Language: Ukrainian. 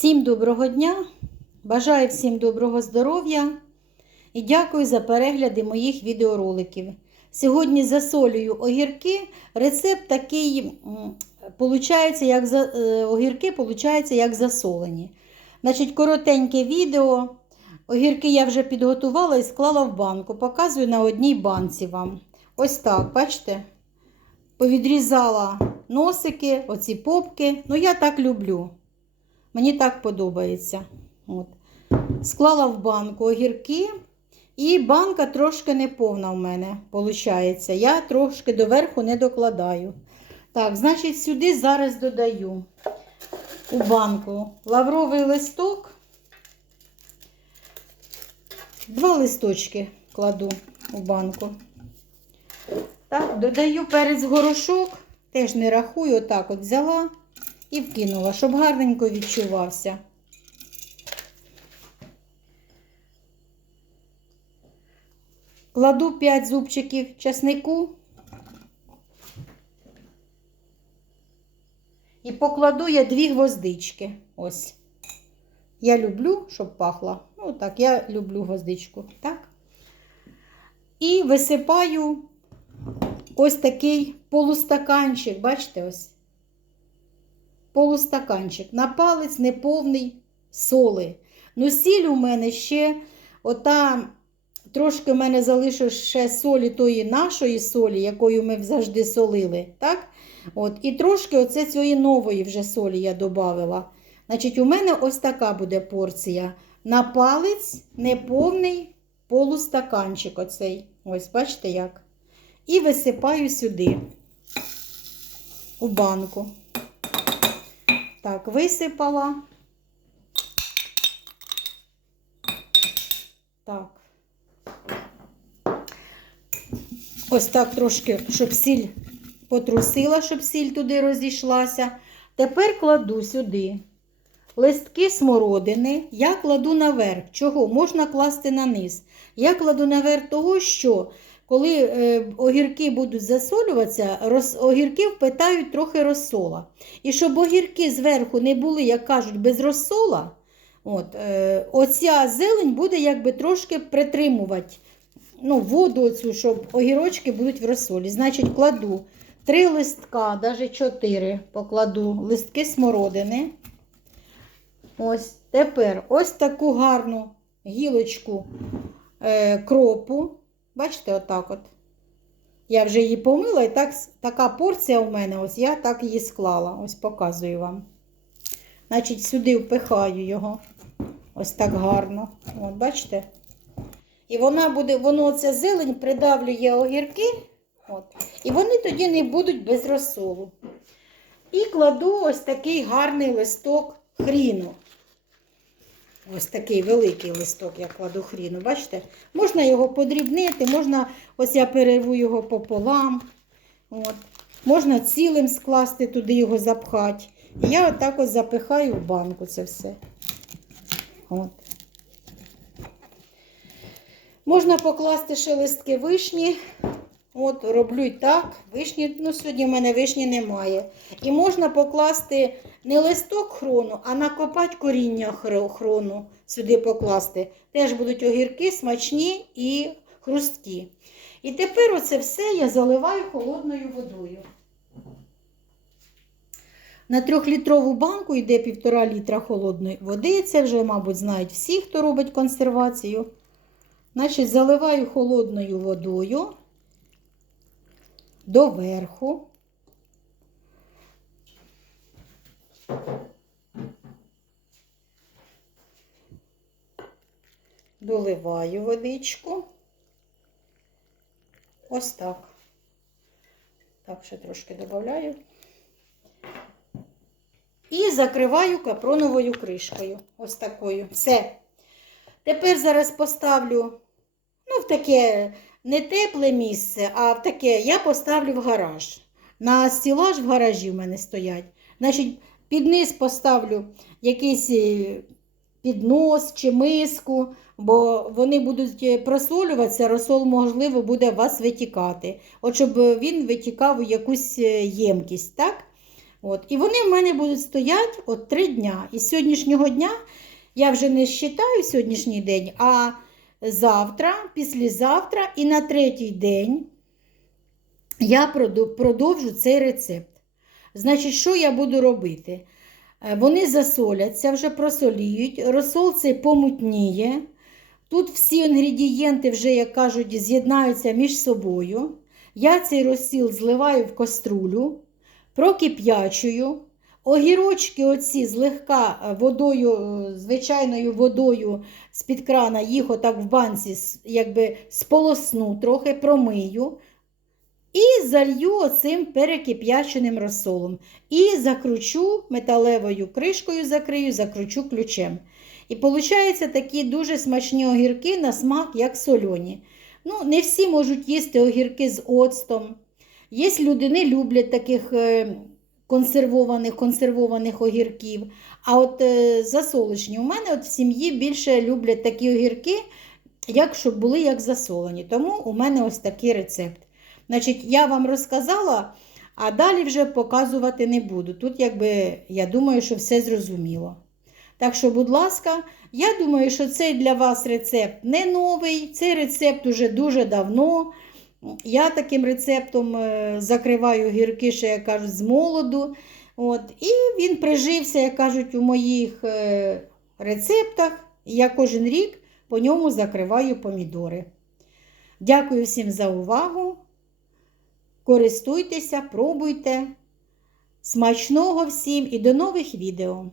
Всім доброго дня! Бажаю всім доброго здоров'я і дякую за перегляди моїх відеороликів. Сьогодні засолюю огірки. Рецепт такий, получається, як е, огірки получаються як засолені. Значить, коротеньке відео. Огірки я вже підготувала і склала в банку. Показую на одній банці вам. Ось так, бачите? Повідрізала носики, оці попки. Ну, я так люблю. Мені так подобається. От. Склала в банку огірки, і банка трошки неповна в мене, виходить. Я трошки доверху не докладаю. Так, значить, сюди зараз додаю у банку лавровий листок. Два листочки кладу у банку. Так, додаю перець горошок, теж не рахую, отак от взяла і вкинула, щоб гарненько відчувався. Кладу 5 зубчиків часнику і покладу я дві гвоздички. Ось. Я люблю, щоб пахло. Ну так, я люблю гвоздичку. Так. І висипаю ось такий полустаканчик, бачите, ось полустаканчик. На палець неповний соли. Ну, сіль у мене ще, ота, трошки в мене залишилось ще солі тої нашої солі, якою ми завжди солили. так? От, І трошки оце цієї нової вже солі я додавила. Значить, у мене ось така буде порція. На палець неповний полустаканчик оцей. Ось, бачите як. І висипаю сюди, у банку. Так, висипала. Так. Ось так трошки, щоб сіль потрусила, щоб сіль туди розійшлася. Тепер кладу сюди листки смородини. Я кладу наверх. Чого? Можна класти на низ. Я кладу наверх того, що коли е, огірки будуть засолюватися, роз, огірки впитають трохи розсола. І щоб огірки зверху не були, як кажуть, без розсола, от, е, оця зелень буде якби трошки притримувати ну, воду, оцю, щоб огірочки будуть в розсолі. Значить, кладу три листка, навіть чотири покладу листки смородини. Ось, Тепер ось таку гарну гілочку е, кропу. Бачите, отак от. Я вже її помила, і так, така порція у мене, ось я так її склала. Ось показую вам. Значить, сюди впихаю його. Ось так гарно. От, бачите? І вона буде, воно ця зелень придавлює огірки. От, І вони тоді не будуть без розсолу. І кладу ось такий гарний листок хріну. Ось такий великий листок я кладу хріну. Бачите? Можна його подрібнити, можна, ось я перерву його пополам. От. Можна цілим скласти, туди його запхати. І я отак ось запихаю в банку це все. От. Можна покласти ще листки вишні. От, роблю і так. Вишні, ну сьогодні в мене вишні немає. І можна покласти не листок хрону, а накопати коріння хрону сюди покласти. Теж будуть огірки смачні і хрусткі. І тепер оце все я заливаю холодною водою. На трьохлітрову банку йде півтора літра холодної води. Це вже, мабуть, знають всі, хто робить консервацію. Значить, заливаю холодною водою доверху. Доливаю водичку. Ось так. Так, ще трошки додаю. І закриваю капроновою кришкою. Ось такою. Все. Тепер зараз поставлю, ну, в таке не тепле місце, а таке я поставлю в гараж. На стілаж в гаражі в мене стоять. Значить, під низ поставлю якийсь е, піднос чи миску, бо вони будуть е, просолюватися, розсол, можливо, буде у вас витікати. От щоб він витікав у якусь е, ємкість, так? От. І вони в мене будуть стояти от три дня. І з сьогоднішнього дня я вже не вважаю сьогоднішній день, а завтра, післязавтра і на третій день я продовжу цей рецепт. Значить, що я буду робити? Е, Вони засоляться, вже просоліють, розсол цей помутніє. Тут всі інгредієнти вже, як кажуть, з'єднаються між собою. Я цей розсіл зливаю в каструлю, прокип'ячую. Огірочки оці злегка е, водою, е, звичайною водою з-під крана, їх отак в банці якби сполосну, трохи промию. І залью оцим перекип'яченим розсолом. І закручу металевою кришкою, закрию, закручу ключем. І виходить такі дуже смачні огірки на смак, як сольоні. Ну, не всі можуть їсти огірки з оцтом. Є люди, не люблять таких е, консервованих, консервованих огірків. А от е, засолочні у мене от в сім'ї більше люблять такі огірки, як щоб були як засолені. Тому у мене ось такий рецепт. Значить, я вам розказала, а далі вже показувати не буду. Тут, якби, я думаю, що все зрозуміло. Так що, будь ласка, я думаю, що цей для вас рецепт не новий. Цей рецепт уже дуже давно. Я таким рецептом е, закриваю гірки, ще як кажуть, з молоду. От. І він прижився, як кажуть, у моїх е, рецептах. Я кожен рік по ньому закриваю помідори. Дякую всім за увагу. Користуйтеся, пробуйте. Смачного всім і до нових відео!